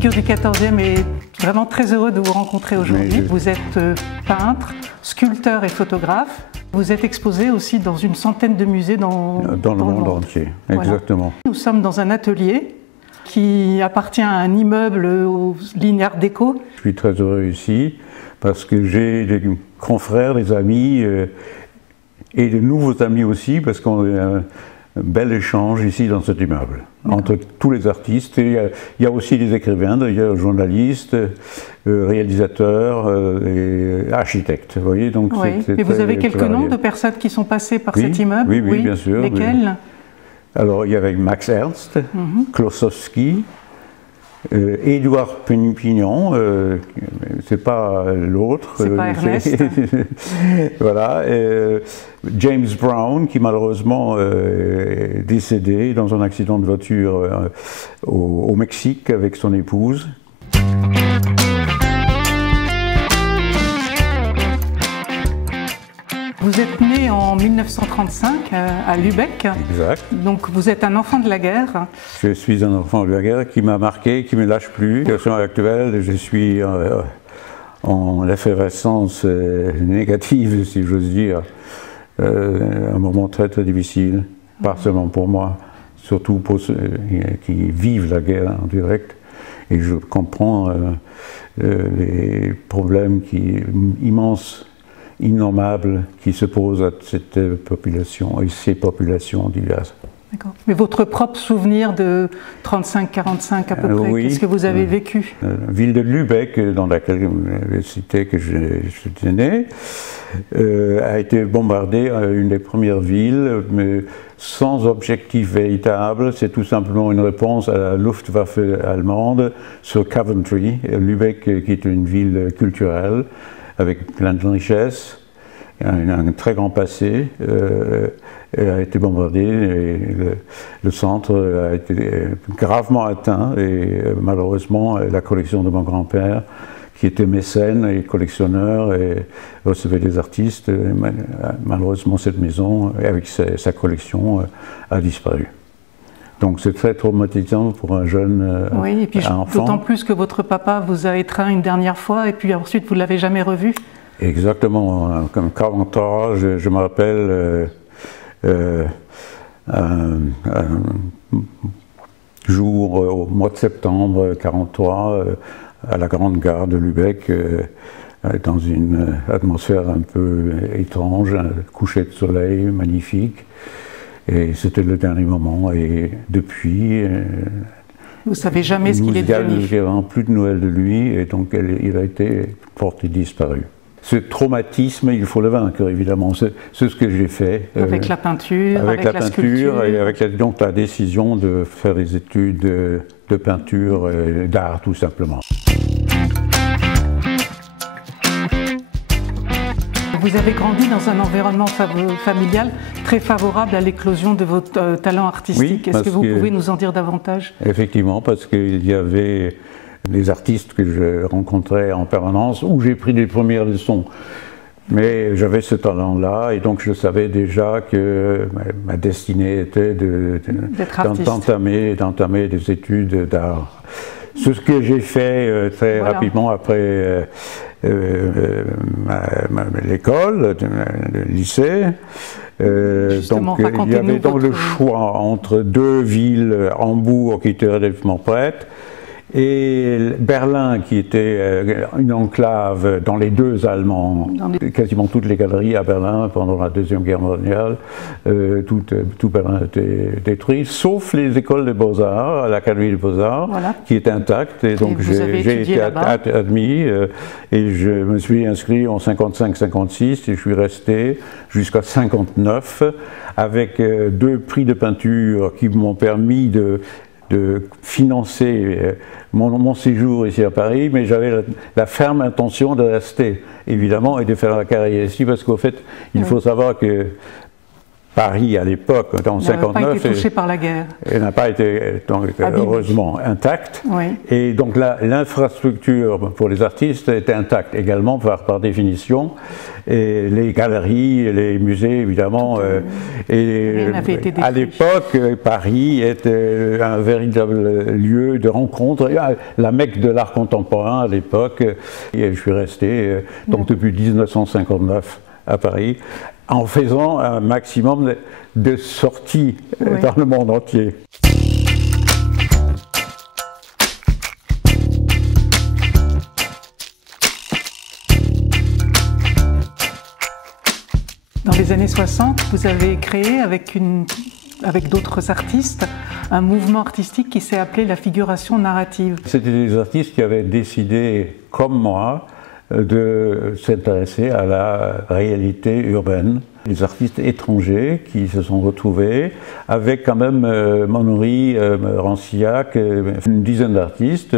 figure du 14e est vraiment très heureux de vous rencontrer aujourd'hui. Vous êtes peintre, sculpteur et photographe. Vous êtes exposé aussi dans une centaine de musées dans le monde entier. Exactement. Voilà. Nous sommes dans un atelier qui appartient à un immeuble au Ligne Art Déco. Je suis très heureux ici parce que j'ai des confrères, des amis et de nouveaux amis aussi, parce qu'on a un bel échange ici dans cet immeuble entre tous les artistes. Et il y a aussi des écrivains, d'ailleurs, journalistes, réalisateurs et architectes. Vous voyez, donc et vous avez quelques noms de personnes qui sont passées par cet immeuble? Oui, bien sûr. Lesquels? Alors, il y avait Max Ernst, Klossowski, Édouard Pignon, c'est pas l'autre. C'est pas Ernest. Voilà. James Brown, qui malheureusement est décédé dans un accident de voiture au Mexique avec son épouse. Vous êtes né en 1935 à Lübeck. Exact. Donc vous êtes un enfant de la guerre. Je suis un enfant de la guerre qui m'a marqué, qui ne me lâche plus. À l'heure actuelle, je suis en effervescence négative, si j'ose dire. Un moment très très difficile, pas seulement pour moi, surtout pour ceux qui vivent la guerre en direct. Et je comprends les problèmes immenses, innommables, qui se posent à cette population et ces populations diverses. D'accord. Mais votre propre souvenir de 35-45 à peu près, qu'est-ce que vous avez vécu? La ville de Lübeck, dans laquelle vous avez cité que j'étais né, a été bombardée, une des premières villes, mais sans objectif véritable. C'est tout simplement une réponse à la Luftwaffe allemande sur Coventry, Lübeck, qui est une ville culturelle, avec plein de richesses, un très grand passé, a été bombardé et le centre a été gravement atteint et malheureusement la collection de mon grand-père, qui était mécène et collectionneur et recevait des artistes, malheureusement cette maison avec sa collection a disparu. Donc c'est très traumatisant pour un jeune enfant. Oui, et puis d'autant plus que votre papa vous a étreint une dernière fois et puis ensuite vous ne l'avez jamais revu. Exactement, comme 40 ans, je me rappelle un jour au mois de septembre 1943, à la grande gare de Lübeck, dans une atmosphère un peu étrange, un coucher de soleil magnifique. Et c'était le dernier moment. Et depuis, vous ne savez jamais ce qu'il est devenu. Nous n'avons plus de nouvelles de lui, et donc il a été porté disparu. Ce traumatisme, il faut le vaincre, évidemment. C'est ce que j'ai fait. Avec la peinture, avec la sculpture. Et avec donc la décision de faire des études de peinture, d'art, tout simplement. Vous avez grandi dans un environnement familial très favorable à l'éclosion de votre talent artistique. Est-ce que vous pouvez nous en dire davantage? Effectivement, parce qu'il y avait des artistes que je rencontrais en permanence, où j'ai pris les premières leçons. Mais j'avais ce talent-là, et donc je savais déjà que ma destinée était d'entamer des études d'art. C'est ce que j'ai fait très rapidement après l'école, le lycée. Donc il y avait donc le choix entre deux villes, Hambourg qui était relativement prête, et Berlin qui était une enclave dans les deux Allemands. Quasiment toutes les galeries à Berlin pendant la Deuxième Guerre mondiale, tout Berlin était détruit, sauf les écoles de Beaux-Arts, l'Académie des Beaux-Arts, qui est intacte. Et donc j'ai été admis et je me suis inscrit en 55-56 et je suis resté jusqu'à 59 avec deux prix de peinture qui m'ont permis de financer mon séjour ici à Paris, mais j'avais la ferme intention de rester, évidemment, et de faire la carrière ici, parce qu'au fait, il faut savoir que Paris à l'époque, en 1959, n'a pas été touché par la guerre. Elle n'a pas été donc, heureusement intacte. Oui. Et donc l'infrastructure pour les artistes était intacte également par définition. Et les galeries, les musées évidemment. À l'époque, Paris était un véritable lieu de rencontre, la Mecque de l'art contemporain à l'époque. Et je suis resté donc depuis 1959 à Paris, en faisant un maximum de sorties dans le monde entier. Dans les années 60, vous avez créé avec d'autres artistes un mouvement artistique qui s'est appelé la figuration narrative. C'était des artistes qui avaient décidé, comme moi, de s'intéresser à la réalité urbaine. Des artistes étrangers qui se sont retrouvés avec quand même Manoury, Rancillac, une dizaine d'artistes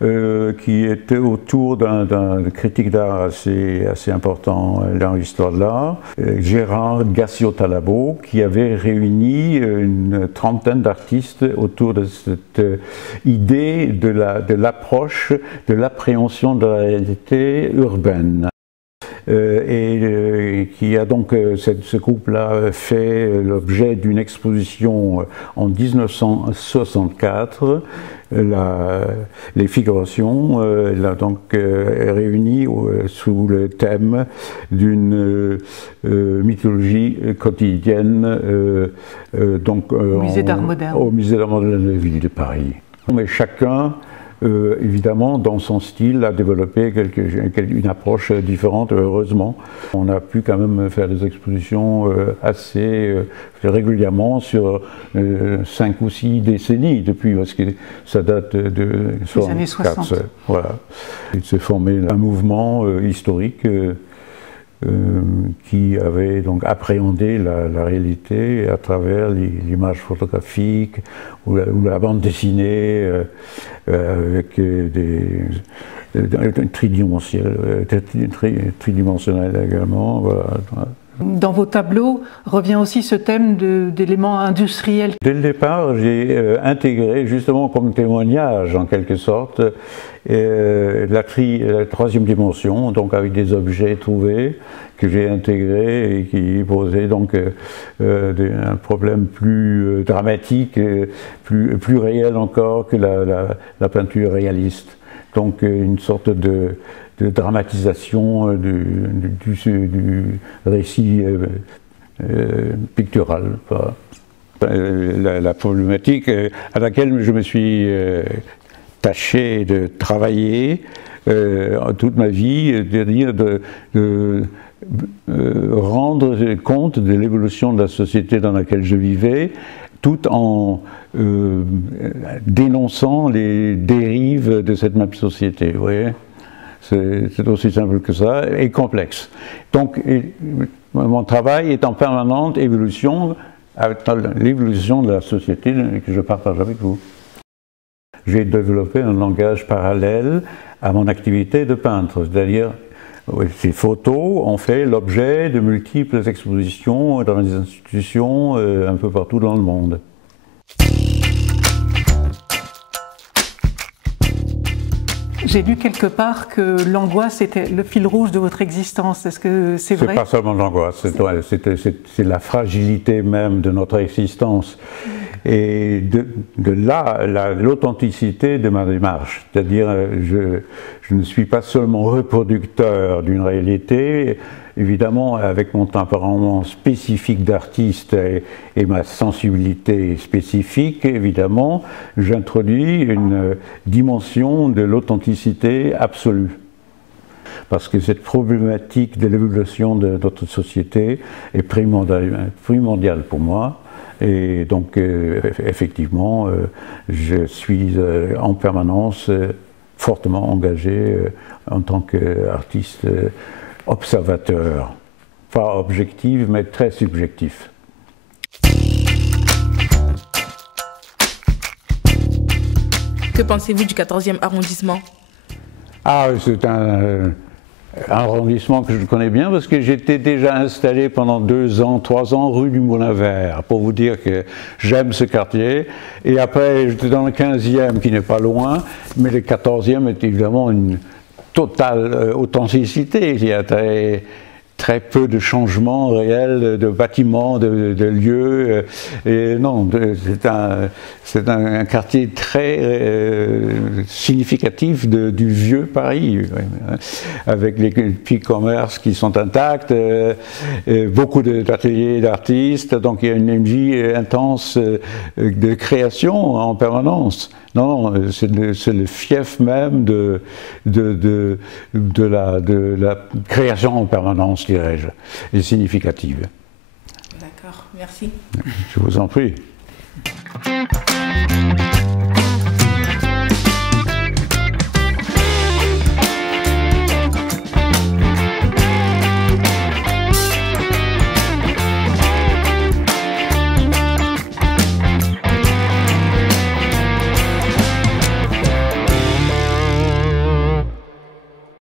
qui étaient autour d'un critique d'art assez important dans l'histoire de l'art, Gérard Gassio-Talabo, qui avait réuni une trentaine d'artistes autour de cette idée de l'approche, de l'appréhension de la réalité urbaine. Qui a donc, ce groupe-là fait l'objet d'une exposition en 1964. Les figurations, là, donc, réunies sous le thème d'une mythologie quotidienne donc, au Musée d'Art Moderne. Au Musée d'Art Moderne de la ville de Paris. Mais chacun, évidemment, dans son style, a développé une approche différente, heureusement. On a pu quand même faire des expositions assez régulièrement sur 5 ou 6 décennies depuis, parce que ça date de 64. Voilà. Il s'est formé un mouvement historique qui avait donc appréhendé la réalité à travers l'image photographique ou la bande dessinée avec tridimensionnel également. Voilà. Dans vos tableaux revient aussi ce thème d'éléments industriels. Dès le départ, j'ai intégré justement comme témoignage en quelque sorte la troisième dimension, donc avec des objets trouvés que j'ai intégrés et qui posaient donc un problème plus dramatique, plus réel encore que la peinture réaliste. Donc une sorte de dramatisation du récit pictural. La problématique à laquelle je me suis tâché de travailler toute ma vie, c'est-à-dire de rendre compte de l'évolution de la société dans laquelle je vivais, tout en dénonçant les dérives de cette même société. Vous voyez ? C'est aussi simple que ça, et complexe. Donc, mon travail est en permanente évolution, avec l'évolution de la société que je partage avec vous. J'ai développé un langage parallèle à mon activité de peintre, c'est-à-dire ces photos ont fait l'objet de multiples expositions dans des institutions un peu partout dans le monde. J'ai lu quelque part que l'angoisse était le fil rouge de votre existence. Est-ce que c'est vrai? C'est pas seulement l'angoisse, c'est la fragilité même de notre existence. Et de là, l'authenticité de ma démarche. C'est-à-dire, je ne suis pas seulement reproducteur d'une réalité. Évidemment, avec mon tempérament spécifique d'artiste et ma sensibilité spécifique, évidemment, j'introduis une dimension de l'authenticité absolue. Parce que cette problématique de l'évolution de notre société est primordiale pour moi. Et donc, effectivement, je suis en permanence fortement engagé en tant qu'artiste observateur, pas objectif, mais très subjectif. Que pensez-vous du 14e arrondissement? Ah, c'est un Un arrondissement que je connais bien parce que j'étais déjà installé pendant 2 ans, 3 ans rue du Moulin-Vert, pour vous dire que j'aime ce quartier. Et après, j'étais dans le 15e qui n'est pas loin, mais le 14e est évidemment une totale authenticité. Il y a très peu de changements réels de bâtiments, de lieux. Et non, c'est un quartier très significatif du vieux Paris, avec les petits commerces qui sont intacts, beaucoup d'ateliers d'artistes, donc il y a une vie intense de création en permanence. Non, c'est le fief même de la création en permanence, dirais-je, et significative. D'accord, merci. Je vous en prie.